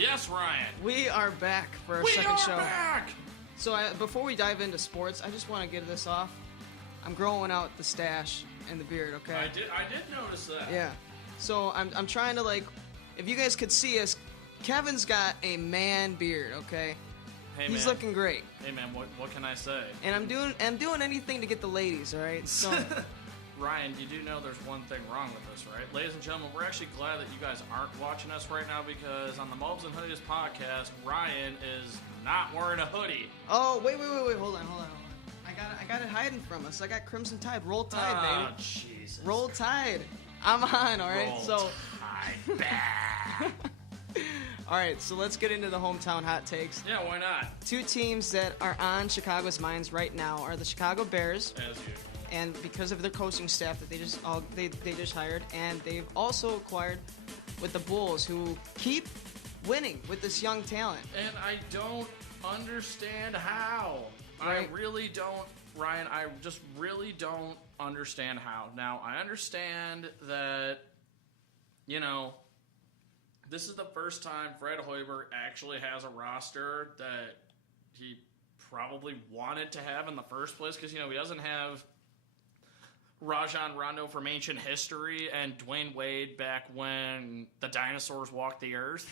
Yes, Ryan. We are back for our second show. We are back! So before we dive into sports, I just want to get this off. I'm growing out the stash and the beard, okay? I did notice that. Yeah. So I'm trying to, like, if you guys could see us, Kevin's got a man beard, okay? Hey, He's man. looking great. Hey, man, what can I say? And I'm doing anything to get the ladies, all right? So Ryan, you do know there's one thing wrong with this, right? Ladies and gentlemen, we're actually glad that you guys aren't watching us right now because on the Mopes and Hoodies podcast, Ryan is not wearing a hoodie. Oh, wait, hold on. I got it hiding from us. I got Crimson Tide, Roll Tide, baby. Oh, Jesus. Roll Tide. I'm on, all right? Roll Tide back. All right, so let's get into the hometown hot takes. Yeah, why not? Two teams that are on Chicago's minds right now are the Chicago Bears, As usual. and because of their coaching staff that they just hired, and they've also acquired with the Bulls, who keep winning with this young talent. And I don't understand how. Right. I really don't, Ryan. I just really don't understand how. Now, I understand that, this is the first time Fred Hoiberg actually has a roster that he probably wanted to have in the first place because, he doesn't have Rajon Rondo from ancient history and Dwayne Wade back when the dinosaurs walked the earth.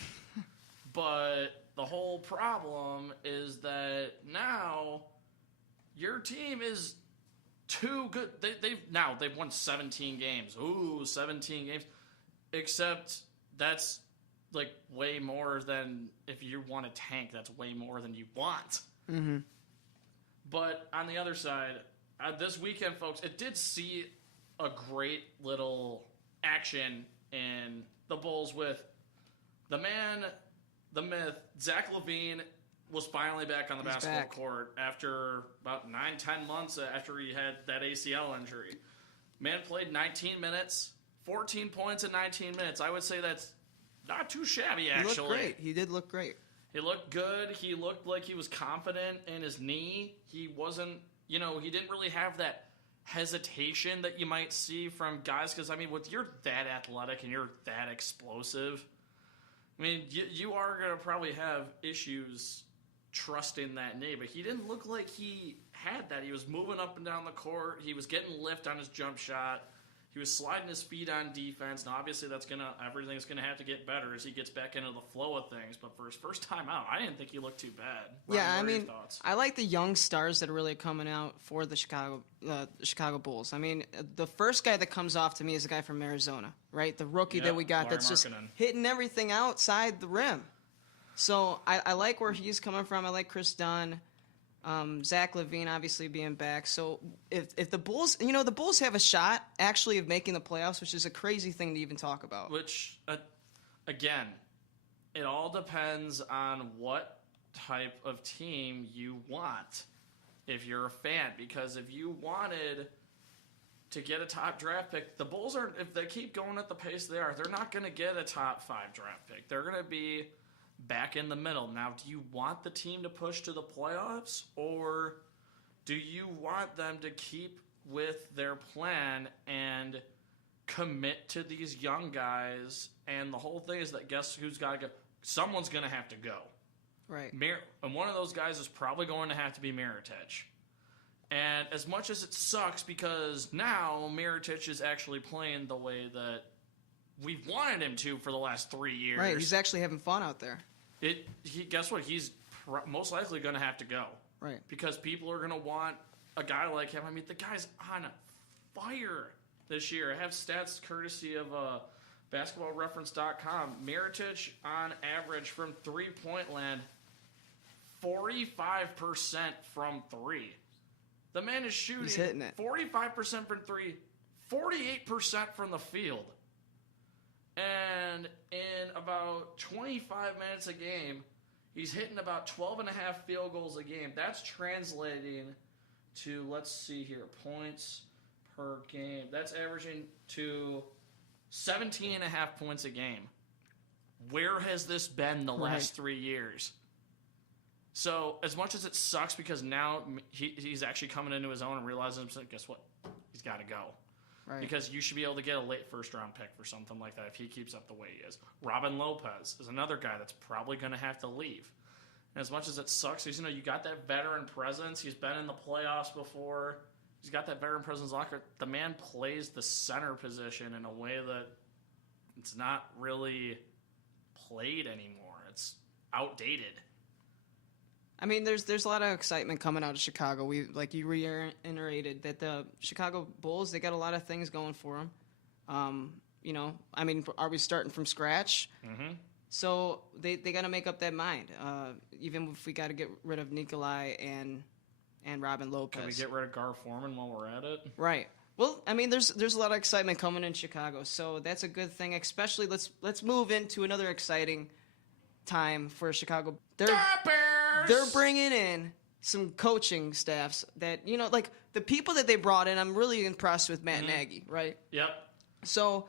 But the whole problem is that now your team is too good. They've won 17 games. Ooh, 17 games. Except that's like way more than if you want a tank. That's way more than you want. Mm-hmm. But on the other side, this weekend, folks, it did see a great little action in the Bulls with the man, the myth, Zach LaVine was finally back on the basketball court after about 9-10 months after he had that ACL injury. Man played 19 minutes, 14 points in 19 minutes. I would say that's not too shabby, actually. He looked great. He did look great. He looked good. He looked like he was confident in his knee. He wasn't, he didn't really have that hesitation that you might see from guys. Because, when you're that athletic and you're that explosive, you are going to probably have issues trusting that knee. But he didn't look like he had that. He was moving up and down the court. He was getting lift on his jump shot. He was sliding his feet on defense. Now, obviously, everything's gonna have to get better as he gets back into the flow of things. But for his first time out, I didn't think he looked too bad. Ryan, what are your thoughts? I like the young stars that are really coming out for the Chicago Bulls. The first guy that comes off to me is a guy from Arizona, right? The rookie that we got Larry that's Markkinen. just hitting everything outside the rim. So I like where he's coming from. I like Chris Dunn. Zach LaVine obviously being back. So if the Bulls, the Bulls have a shot actually of making the playoffs, which is a crazy thing to even talk about. Which, again, it all depends on what type of team you want if you're a fan. Because if you wanted to get a top draft pick, the Bulls are, if they keep going at the pace they are, they're not going to get a top 5 draft pick. They're going to be back in the middle. Now, do you want the team to push to the playoffs, or do you want them to keep with their plan and commit to these young guys? And the whole thing is that guess who's got to go? Someone's going to have to go. Right. And one of those guys is probably going to have to be Mirotić. And as much as it sucks because now Mirotić is actually playing the way that we've wanted him to for the last 3 years. Right, he's actually having fun out there. Guess what? He's most likely going to have to go. Right. Because people are going to want a guy like him. The guy's on fire this year. I have stats courtesy of basketballreference.com. Mirotić, on average, from three-point land, 45% from three. The man is shooting He's hitting it. 45% from three, 48% from the field. And in about 25 minutes a game, he's hitting about 12 and a half field goals a game. That's translating to, let's see here, points per game. That's averaging to 17 and a half points a game. Where has this been the last 3 years? So as much as it sucks because now he's actually coming into his own and realizing himself, guess what? He's got to go. Right. Because you should be able to get a late first-round pick for something like that if he keeps up the way he is. Robin Lopez is another guy that's probably going to have to leave. And as much as it sucks, you got that veteran presence. He's been in the playoffs before. He's got that veteran presence locker. The man plays the center position in a way that it's not really played anymore. It's outdated. I mean, there's a lot of excitement coming out of Chicago. We, like you reiterated, that the Chicago Bulls, they got a lot of things going for them. I mean, are we starting from scratch? Mm-hmm. So they got to make up that mind. Even if we got to get rid of Nikolai and Robin Lopez. Can we get rid of Gar Forman while we're at it? Right. Well, I mean, there's a lot of excitement coming in Chicago, so that's a good thing. Especially, let's move into another exciting time for Chicago. They're bringing in some coaching staffs that, like the people that they brought in. I'm really impressed with Matt Nagy, right? Yep. So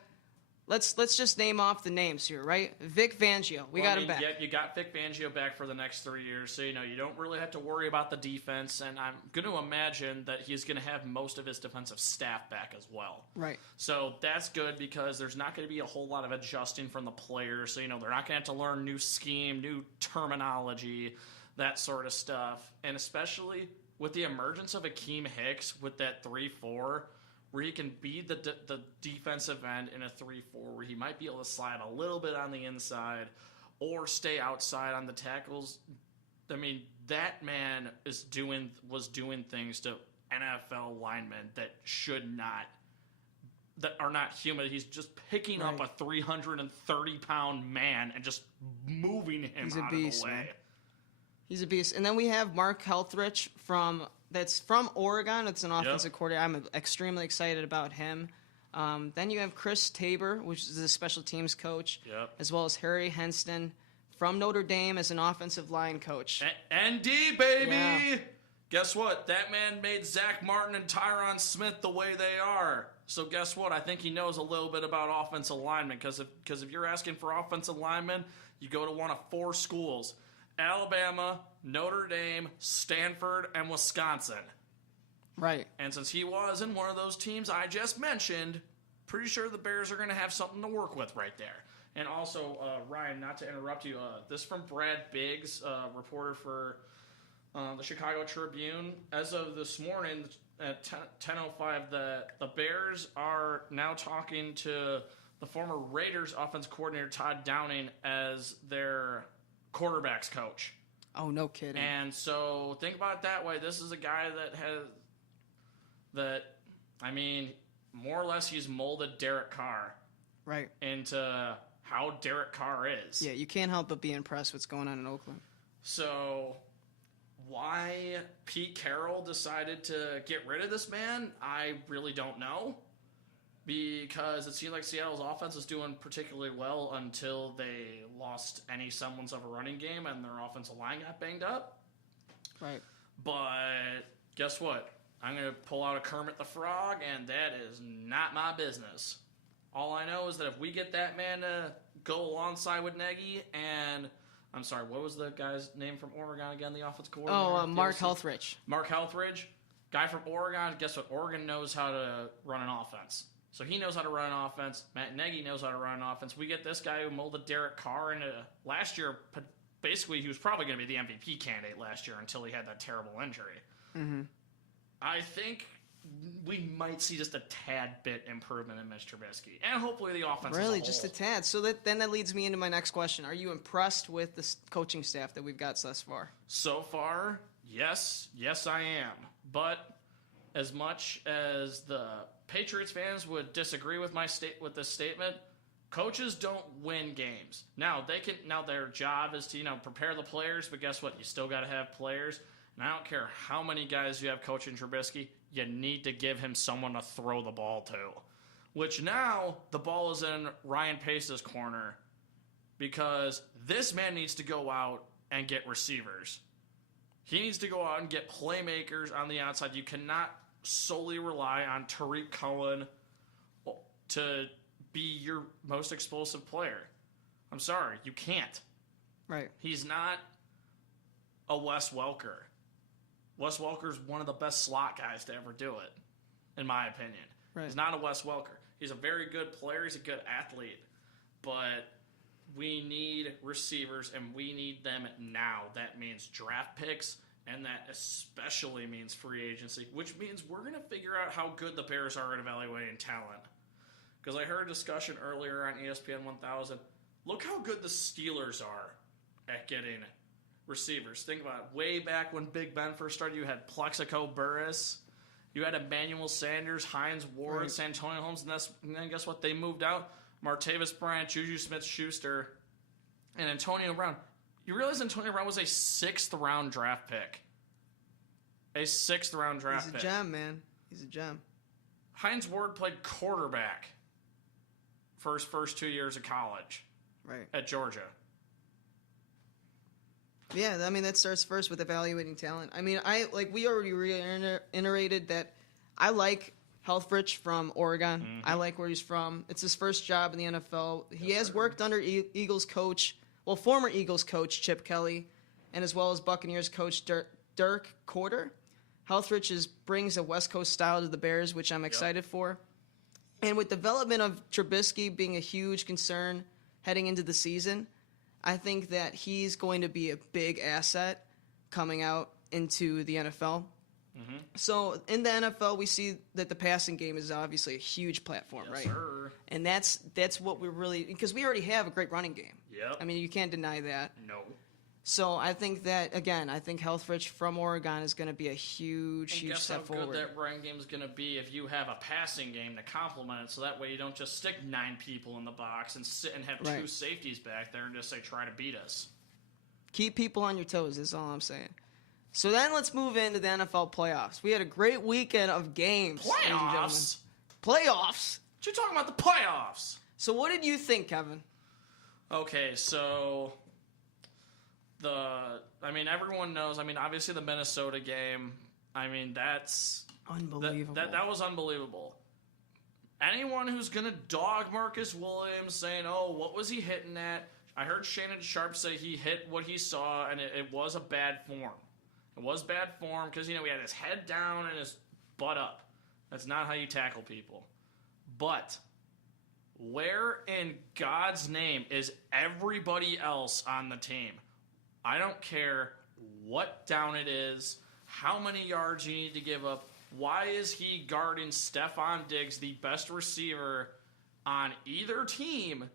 let's just name off the names here, right? Vic Fangio, we got him back. Yeah, you got Vic Fangio back for the next 3 years, so you don't really have to worry about the defense. And I'm going to imagine that he's going to have most of his defensive staff back as well. Right. So that's good because there's not going to be a whole lot of adjusting from the players. So they're not going to have to learn new scheme, new terminology, that sort of stuff. And especially with the emergence of Akeem Hicks with that 3-4. Where he can be the defensive end in a 3-4, where he might be able to slide a little bit on the inside or stay outside on the tackles. I mean, that man was doing things to NFL linemen that are not human. He's just picking up a 330-pound man and just moving him out of the way. Man. He's a beast. And then we have Mark Helfrich that's from Oregon. It's an offensive coordinator. I'm extremely excited about him. Then you have Chris Tabor, which is a special teams coach, as well as Harry Henston from Notre Dame as an offensive line coach. ND, baby! Yeah. Guess what? That man made Zach Martin and Tyron Smith the way they are. So guess what? I think he knows a little bit about offensive linemen, because if you're asking for offensive linemen, you go to one of 4 schools. Alabama, Notre Dame, Stanford, and Wisconsin. Right. And since he was in one of those teams I just mentioned, pretty sure the Bears are going to have something to work with right there. And also, Ryan, not to interrupt you, this is from Brad Biggs, reporter for the Chicago Tribune. As of this morning at 10:05, the Bears are now talking to the former Raiders offense coordinator Todd Downing as their quarterback's coach. Oh, no kidding. And so think about it that way. This is a guy more or less he's molded Derek Carr into how Derek Carr is. Yeah, you can't help but be impressed with what's going on in Oakland. So why Pete Carroll decided to get rid of this man, I really don't know. Because it seemed like Seattle's offense was doing particularly well until they lost any semblance of a running game and their offensive line got banged up. Right. But guess what? I'm going to pull out a Kermit the Frog, and that is not my business. All I know is that if we get that man to go alongside with Nagy and... I'm sorry, what was the guy's name from Oregon again, the offensive coordinator? Oh, Mark Helfrich. Mark Helfrich. Guy from Oregon. Guess what? Oregon knows how to run an offense. So he knows how to run an offense. Matt Nagy knows how to run an offense. We get this guy who molded Derek Carr into last year. Basically, he was probably going to be the MVP candidate last year until he had that terrible injury. Mm-hmm. I think we might see just a tad bit improvement in Mitch Trubisky. And hopefully the offense Really, as a just whole. a tad. So that leads me into my next question. Are you impressed with the coaching staff that we've got thus far? So far, yes. Yes, I am. But as much as the Patriots fans would disagree with with this statement, coaches don't win games. Now their job is to prepare the players, but guess what? You still got to have players. And I don't care how many guys you have coaching Trubisky, you need to give him someone to throw the ball to. Which now the ball is in Ryan Pace's corner because this man needs to go out and get receivers. He needs to go out and get playmakers on the outside. You cannot solely rely on Tariq Cohen to be your most explosive player. I'm sorry, you can't. Right. He's not a Wes Welker. Wes Welker's one of the best slot guys to ever do it, in my opinion. Right. He's not a Wes Welker. He's a very good player. He's a good athlete. But we need receivers, and we need them now. That means draft picks, and that especially means free agency, which means we're going to figure out how good the Bears are at evaluating talent. Because I heard a discussion earlier on ESPN 1000. Look how good the Steelers are at getting receivers. Think about it. Way back when Big Ben first started, you had Plexico Burress. You had Emmanuel Sanders, Hines Ward, Right. Santonio Holmes, and then guess what? They moved out. Martavis Bryant, Juju Smith-Schuster, and Antonio Brown. You realize Antonio Brown was a 6th-round draft pick. A 6th-round draft pick. He's a gem, man. He's a gem. Hines Ward played quarterback for his first 2 years of college Right. at Georgia. Yeah, I mean, that starts first with evaluating talent. I mean, we already reiterated that I like Helfrich from Oregon. Mm-hmm. I like where he's from. It's his first job in the NFL. He Yes, has sir. worked under Eagles coach, former Eagles coach Chip Kelly, and as well as Buccaneers coach Dirk Corder. Helfrich brings a West Coast style to the Bears, which I'm excited for. And with development of Trubisky being a huge concern heading into the season, I think that he's going to be a big asset coming out into the NFL. Mm-hmm. So in the NFL, we see that the passing game is obviously a huge platform, Yes, right? sir. And that's what we're really, because we already have a great running game. Yep. I mean, you can't deny that. No. So I think that, again, I think Helfrich from Oregon is going to be a huge And guess step how forward. good that running game is going to be if you have a passing game to complement it, so that way you don't just stick 9 people in the box and sit and have 2 Right. safeties back there and just say, try to beat us. Keep people on your toes is all I'm saying. So then let's move into the NFL playoffs. We had a great weekend of games. ladies and gentlemen. Playoffs? Playoffs? What you talking about the playoffs? So what did you think, Kevin? Okay, so everyone knows, obviously the Minnesota game, that's Unbelievable. that was unbelievable. Anyone who's going to dog Marcus Williams saying, oh, what was he hitting at? I heard Shannon Sharp say he hit what he saw, and it was a bad form. It was bad form because, he had his head down and his butt up. That's not how you tackle people. But where in God's name is everybody else on the team? I don't care what down it is, how many yards you need to give up. Why is he guarding Stephon Diggs, the best receiver on either team,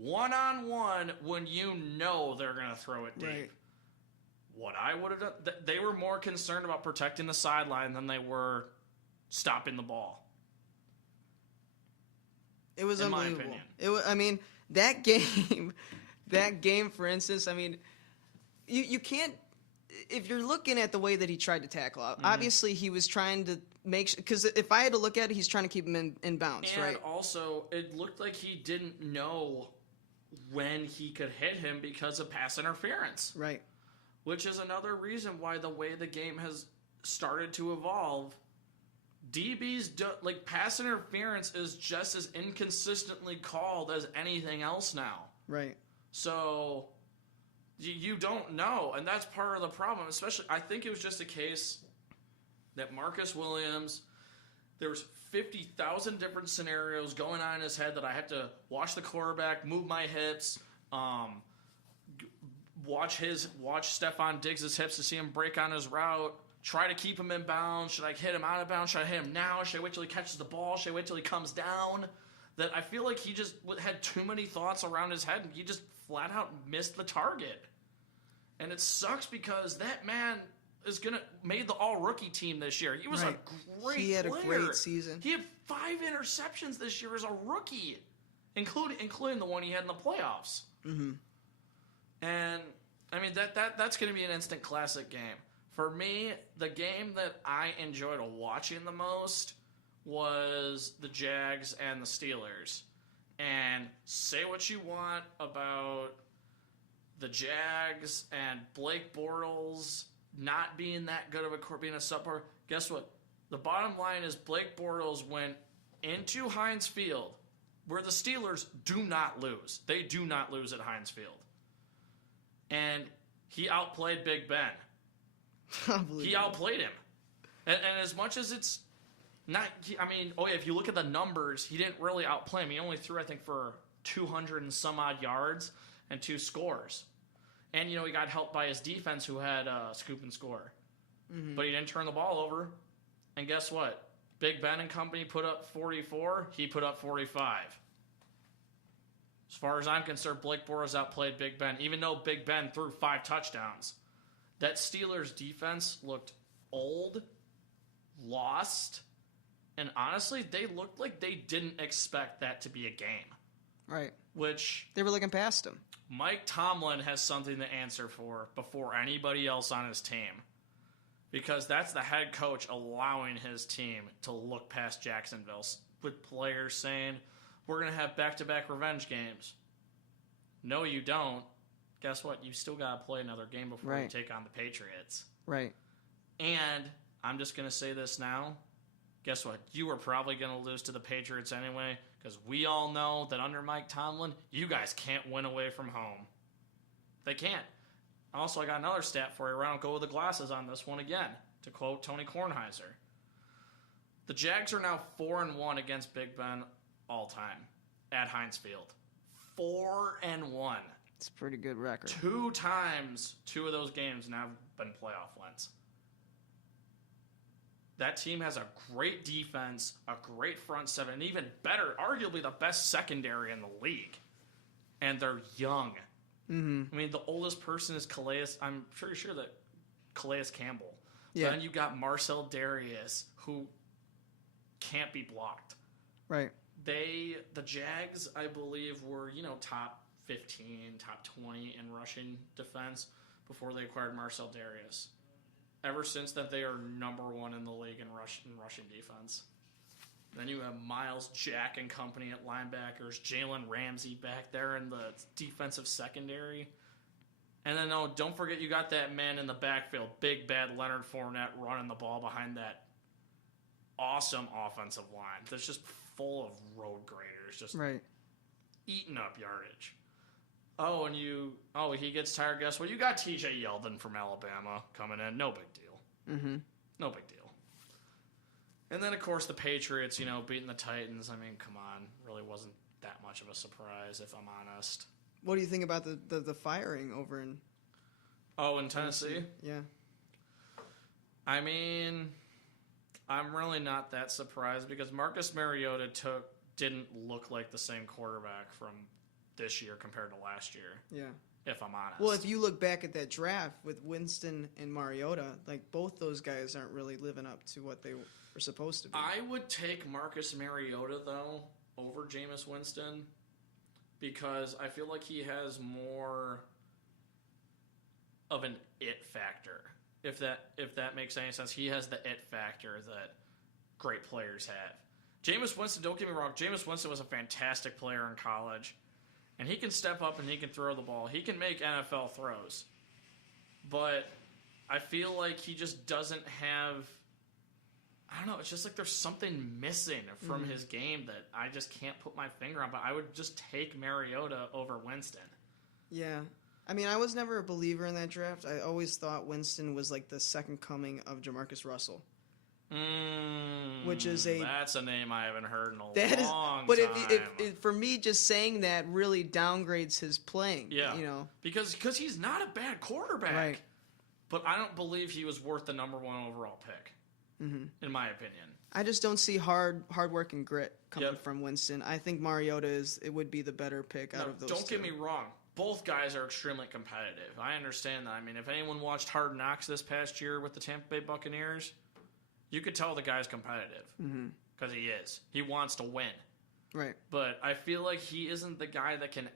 one-on-one when you know they're going to throw it deep? Right. What I would have done, they were more concerned about protecting the sideline than they were stopping the ball. It was in my unbelievable. opinion. That game, for instance, you can't, if you're looking at the way that he tried to tackle out, obviously he was trying to make, because if I had to look at it, he's trying to keep him in bounds, And right? also, it looked like he didn't know when he could hit him because of pass interference. Right. Which is another reason why the way the game has started to evolve, DBs pass interference is just as inconsistently called as anything else now. Right. So you don't know, and that's part of the problem. Especially, I think it was just a case that Marcus Williams, there was 50,000 different scenarios going on in his head that I have to watch the quarterback, move my hips, watch Stephon Diggs' hips to see him break on his route, try to keep him in bounds. Should I hit him out of bounds? Should I hit him now? Should I wait till he catches the ball? Should I wait till he comes down? That I feel like he just had too many thoughts around his head, and he just flat out missed the target. And it sucks because that man is made the all-rookie team this year. He was Right. a great He had player. a great season. He had 5 interceptions this year as a rookie, including the one he had in the playoffs. Mm-hmm. And that's going to be an instant classic game. For me, the game that I enjoyed watching the most was the Jags and the Steelers. And say what you want about the Jags and Blake Bortles not being that good of being a subpar. Guess what? The bottom line is Blake Bortles went into Heinz Field, where the Steelers do not lose. They do not lose at Heinz Field. And he outplayed Big Ben. He outplayed him. And as much as it's If you look at the numbers, he didn't really outplay him. He only threw, I think, for 200 and some odd yards and 2 scores. And, he got helped by his defense who had scoop and score. Mm-hmm. But he didn't turn the ball over. And guess what? Big Ben and company put up 44. He put up 45. As far as I'm concerned, Blake Bortles outplayed Big Ben, even though Big Ben threw 5 touchdowns. That Steelers defense looked old, lost, and honestly, they looked like they didn't expect that to be a game. Right. Which... they were looking past him. Mike Tomlin has something to answer for before anybody else on his team. Because that's the head coach allowing his team to look past Jacksonville with players saying, we're going to have back-to-back revenge games. No, you don't. Guess what? You still got to play another game before you take on the Patriots. Right. And I'm just going to say this now. Guess what? You were probably going to lose to the Patriots anyway, because we all know that under Mike Tomlin, you guys can't win away from home. They can't. Also, I got another stat for you. I don't go with the glasses on this one again, to quote Tony Kornheiser. The Jags are now 4-1 against Big Ben all time at Heinz Field. 4-1. It's a pretty good record. 2 times, 2 of those games now have been playoff wins. That team has a great defense, a great front seven, and even better, arguably the best secondary in the league. And they're young. Mm-hmm. I mean, the oldest person is Calais. I'm pretty sure that Calais Campbell. Yeah. Then you got Marcel Darius, who can't be blocked. Right. The Jags, I believe, were, top 15, top 20 in rushing defense before they acquired Marcel Darius. Ever since that, they are number 1 in the league in rushing defense. Then you have Miles Jack and company at linebackers, Jalen Ramsey back there in the defensive secondary. And then, don't forget you got that man in the backfield, big bad Leonard Fournette running the ball behind that awesome offensive line that's just full of road graders, just eating up yardage. He gets tired. Guess what? You got TJ Yeldon from Alabama coming in. No big deal. Mm-hmm. No big deal. And then, of course, the Patriots, beating the Titans. I mean, come on. Really wasn't that much of a surprise, if I'm honest. What do you think about the firing over in... in Tennessee? Yeah. I mean, I'm really not that surprised because Marcus Mariota didn't look like the same quarterback from this year compared to last year. Yeah. If I'm honest. Well, if you look back at that draft with Winston and Mariota, both those guys aren't really living up to what they were supposed to be. I would take Marcus Mariota, though, over Jameis Winston because I feel like he has more of an it factor. If that makes any sense. He has the it factor that great players have. Jameis Winston, don't get me wrong, Jameis Winston was a fantastic player in college. And he can step up and he can throw the ball. He can make NFL throws. But I feel like he just doesn't have... I don't know. It's just like there's something missing from his game that I just can't put my finger on. But I would just take Mariota over Winston. Yeah. I mean, I was never a believer in that draft. I always thought Winston was like the second coming of Jamarcus Russell. Which is that's a name I haven't heard in a long time. But if for me, just saying that really downgrades his playing. Yeah, because he's not a bad quarterback. Right. But I don't believe he was worth the number 1 overall pick. In my opinion, I just don't see hard work and grit coming from Winston. I think Mariota would be the better pick out of those. Don't get me wrong. Both guys are extremely competitive. I understand that. I mean, if anyone watched Hard Knocks this past year with the Tampa Bay Buccaneers, you could tell the guy's competitive because he is. He wants to win. Right. But I feel like he isn't the guy that can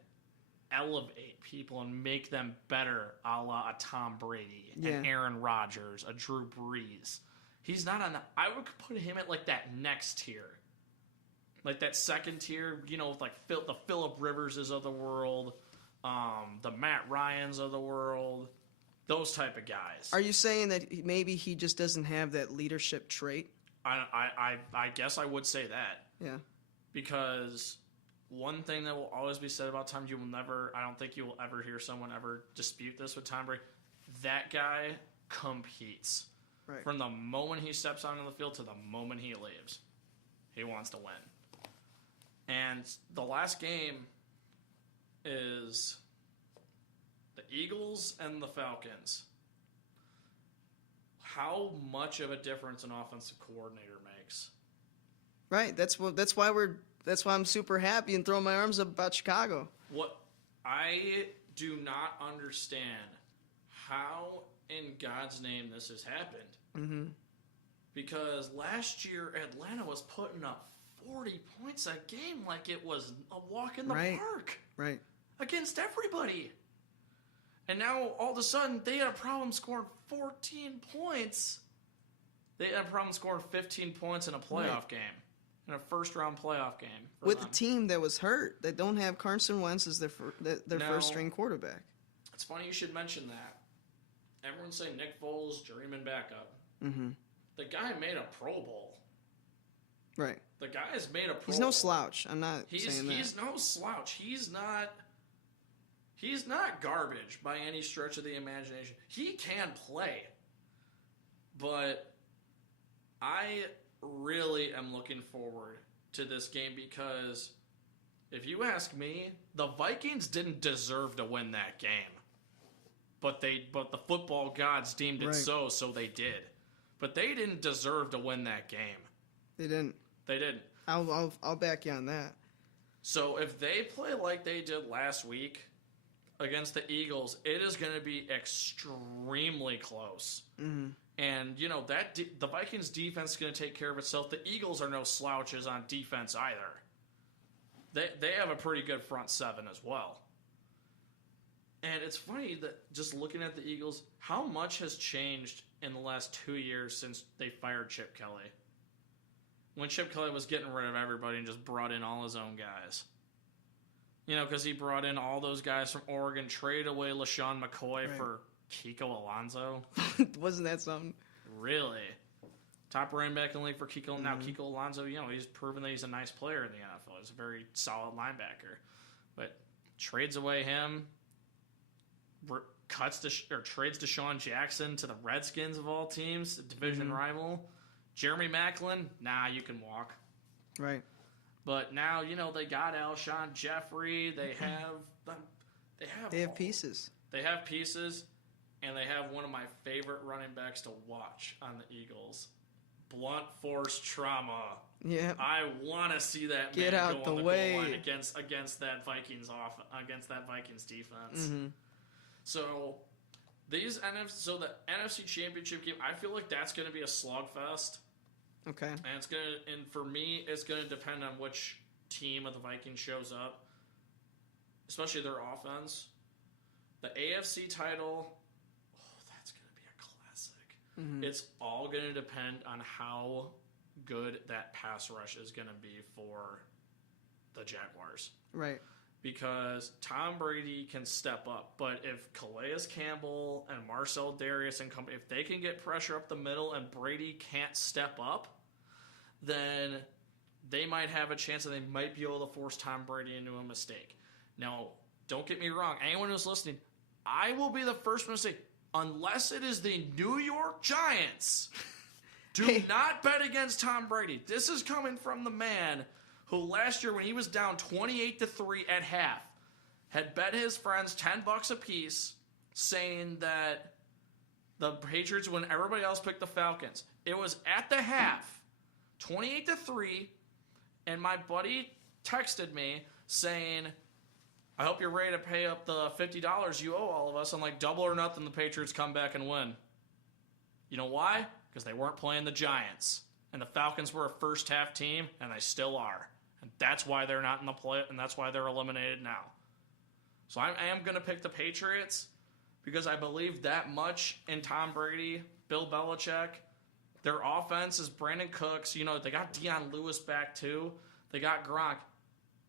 elevate people and make them better a la a Tom Brady, an Aaron Rodgers, a Drew Brees. He's not on the... I would put him at that next tier. Like that second tier, like the Phillip Riverses of the world, the Matt Ryans of the world. Those type of guys. Are you saying that maybe he just doesn't have that leadership trait? I guess I would say that. Yeah. Because one thing that will always be said about Tom, I don't think you will ever hear someone ever dispute this with Tom Brady. That guy competes. Right. From the moment he steps onto the field to the moment he leaves. He wants to win. And the last game is the Eagles and the Falcons. How much of a difference an offensive coordinator makes. Right. That's why I'm super happy and throwing my arms up about Chicago. What I do not understand how in God's name this has happened. Mm-hmm. Because last year Atlanta was putting up 40 points a game like it was a walk in the park. Right. Against everybody. And now all of a sudden they had a problem scoring 14 points. They had a problem scoring 15 points in a playoff game. In a first-round playoff game. With a team that was hurt, that don't have Carson Wentz as their first-string quarterback. It's funny you should mention that. Everyone's saying Nick Foles, journeyman backup. Mm-hmm. The guy made a Pro Bowl. Right. The guy has made a Pro Bowl. He's no slouch. I'm not saying that. He's no slouch. He's not garbage by any stretch of the imagination. He can play. But I really am looking forward to this game because if you ask me, the Vikings didn't deserve to win that game. But the football gods deemed it so they did. But they didn't deserve to win that game. They didn't. I'll back you on that. So if they play like they did last week against the Eagles, it is going to be extremely close. Mm-hmm. And, the Vikings defense is going to take care of itself. The Eagles are no slouches on defense either. They have a pretty good front seven as well. And it's funny that just looking at the Eagles, how much has changed in the last 2 years since they fired Chip Kelly? When Chip Kelly was getting rid of everybody and just brought in all his own guys. Because he brought in all those guys from Oregon, traded away LaShawn McCoy for Kiko Alonso. Wasn't that something? Really? Top running back in the league for Kiko. Mm-hmm. Now Kiko Alonso, he's proven that he's a nice player in the NFL. He's a very solid linebacker. But trades away him, trades Deshaun Jackson to the Redskins of all teams, a division rival. Jeremy Maclin, you can walk. Right. But now, they got Alshon Jeffrey. They have pieces. They have pieces, and they have one of my favorite running backs to watch on the Eagles. Blunt force trauma. Yeah. I want to see that get man out go on the the way goal line against that Vikings defense. Mm-hmm. So the NFC Championship game, I feel like that's going to be a slugfest. Okay. And for me, it's going to depend on which team of the Vikings shows up, especially their offense. The AFC title, that's going to be a classic. Mm-hmm. It's all going to depend on how good that pass rush is going to be for the Jaguars. Right. Because Tom Brady can step up, but if Calais Campbell and Marcel Darius and company, if they can get pressure up the middle and Brady can't step up, then they might have a chance and they might be able to force Tom Brady into a mistake. Now, don't get me wrong. Anyone who's listening, I will be the first one to say, unless it is the New York Giants, do not bet against Tom Brady. This is coming from the man who last year when he was down 28-3 at half had bet his friends $10 a piece saying that the Patriots when everybody else picked the Falcons. It was at the half, 28-3, and my buddy texted me saying, I hope you're ready to pay up the $50 you owe all of us. I'm like, double or nothing, the Patriots come back and win. You know why? Because they weren't playing the Giants. And the Falcons were a first-half team, and they still are. And that's why they're not in the play, and that's why they're eliminated now. So I am going to pick the Patriots because I believe that much in Tom Brady, Bill Belichick. Their offense is Brandon Cooks. They got Deion Lewis back, too. They got Gronk.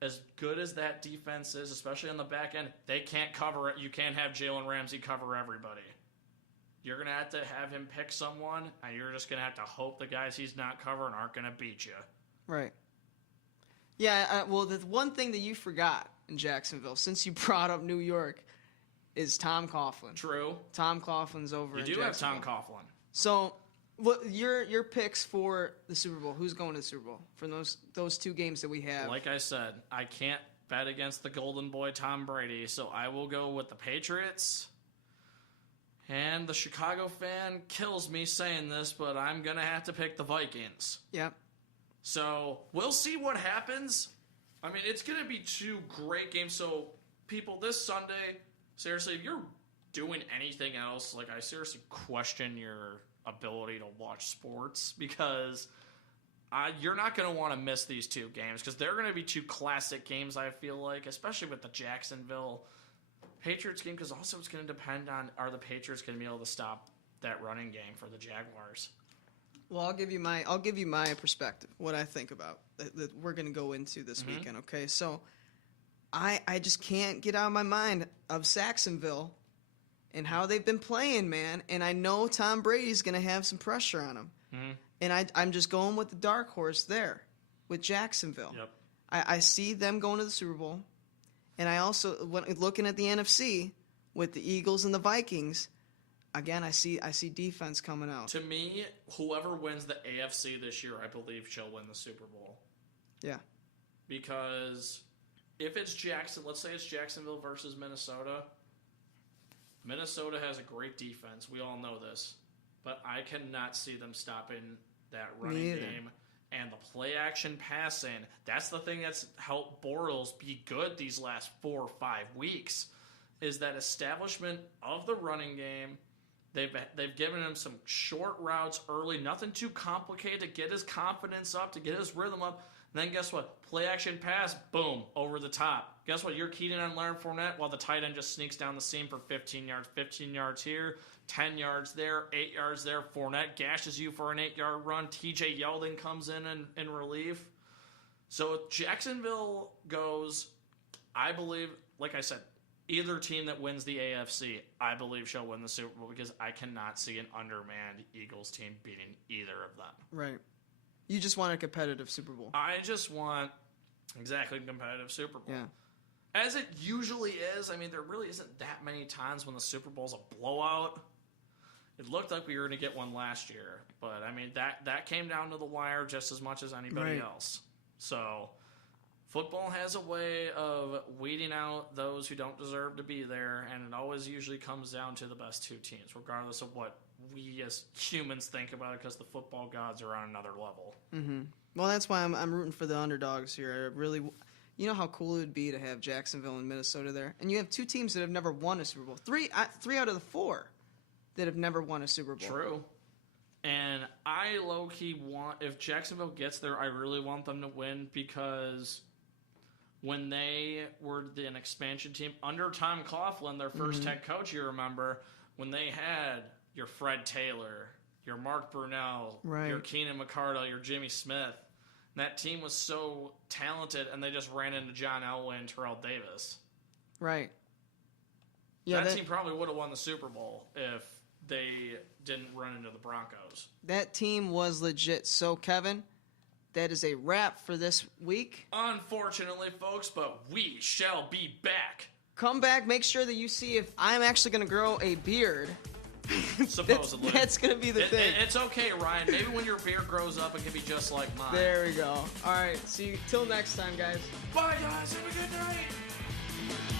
As good as that defense is, especially on the back end, they can't cover it. You can't have Jalen Ramsey cover everybody. You're going to have him pick someone, and you're just going to have to hope the guys he's not covering aren't going to beat you. Right. Yeah, well, the one thing that you forgot in Jacksonville, since you brought up New York, is Tom Coughlin. True. Tom Coughlin's over in Jacksonville. You do have Tom Coughlin. So, What your picks for the Super Bowl? Who's going to the Super Bowl from those two games that we have? Like I said, I can't bet against the golden boy Tom Brady, so I will go with the Patriots. And the Chicago fan kills me saying this, but I'm going to have to pick the Vikings. Yep. So we'll see what happens. I mean, it's going to be two great games. So people, this Sunday, seriously, if you're doing anything else, like I seriously question your ability to watch sports because you're not going to want to miss these two games because they're going to be two classic games, I feel like, especially with the Jacksonville Patriots game, because also it's going to depend on are the Patriots going to be able to stop that running game for the Jaguars. Well, I'll give you my perspective, what I think about that we're going to go into this weekend, okay? So I just can't get out of my mind of Saxonville and how they've been playing, man. And I know Tom Brady's going to have some pressure on him. Mm-hmm. And I'm just going with the dark horse there with Jacksonville. Yep. I see them going to the Super Bowl. And I also, looking at the NFC with the Eagles and the Vikings, again, I see defense coming out. To me, whoever wins the AFC this year, I believe, shall win the Super Bowl. Yeah. Because if it's let's say it's Jacksonville versus Minnesota. Minnesota has a great defense. We all know this. But I cannot see them stopping that running game. And the play-action passing, that's the thing that's helped Bortles be good these last 4 or 5 weeks, is that establishment of the running game. They've given him some short routes early, nothing too complicated to get his confidence up, to get his rhythm up. And then guess what? Play-action pass, boom, over the top. Guess what? You're keyed in on Leonard Fournette while the tight end just sneaks down the seam for 15 yards. 15 yards here, 10 yards there, 8 yards there. Fournette gashes you for an 8-yard run. TJ Yeldon comes in relief. So if Jacksonville goes, I believe, like I said, either team that wins the AFC, I believe, shall win the Super Bowl because I cannot see an undermanned Eagles team beating either of them. Right. You just want a competitive Super Bowl. I just want exactly a competitive Super Bowl. Yeah. As it usually is. I mean, there really isn't that many times when the Super Bowl's a blowout. It looked like we were going to get one last year. But, I mean, that came down to the wire just as much as anybody else. So, football has a way of weeding out those who don't deserve to be there, and it always usually comes down to the best two teams, regardless of what we as humans think about it, because the football gods are on another level. Mm-hmm. Well, that's why I'm rooting for the underdogs here. I really, you know how cool it would be to have Jacksonville and Minnesota there, and you have two teams that have never won a Super Bowl. Three out of the 4 that have never won a Super Bowl. True. And I low-key want, if Jacksonville gets there, I really want them to win because when they were an expansion team under Tom Coughlin, their first head coach, you remember, when they had your Fred Taylor, your Mark Brunell, your Keenan McCardle, your Jimmy Smith, and that team was so talented, and they just ran into John Elway and Terrell Davis. Right. Yeah, that team probably would have won the Super Bowl if they didn't run into the Broncos. That team was legit. So, Kevin, that is a wrap for this week. Unfortunately, folks, but we shall be back. Come back. Make sure that you see if I'm actually going to grow a beard. Supposedly. That's going to be the thing. It's okay, Ryan. Maybe when your beard grows up, it can be just like mine. There we go. All right. See you till next time, guys. Bye, guys. Have a good night.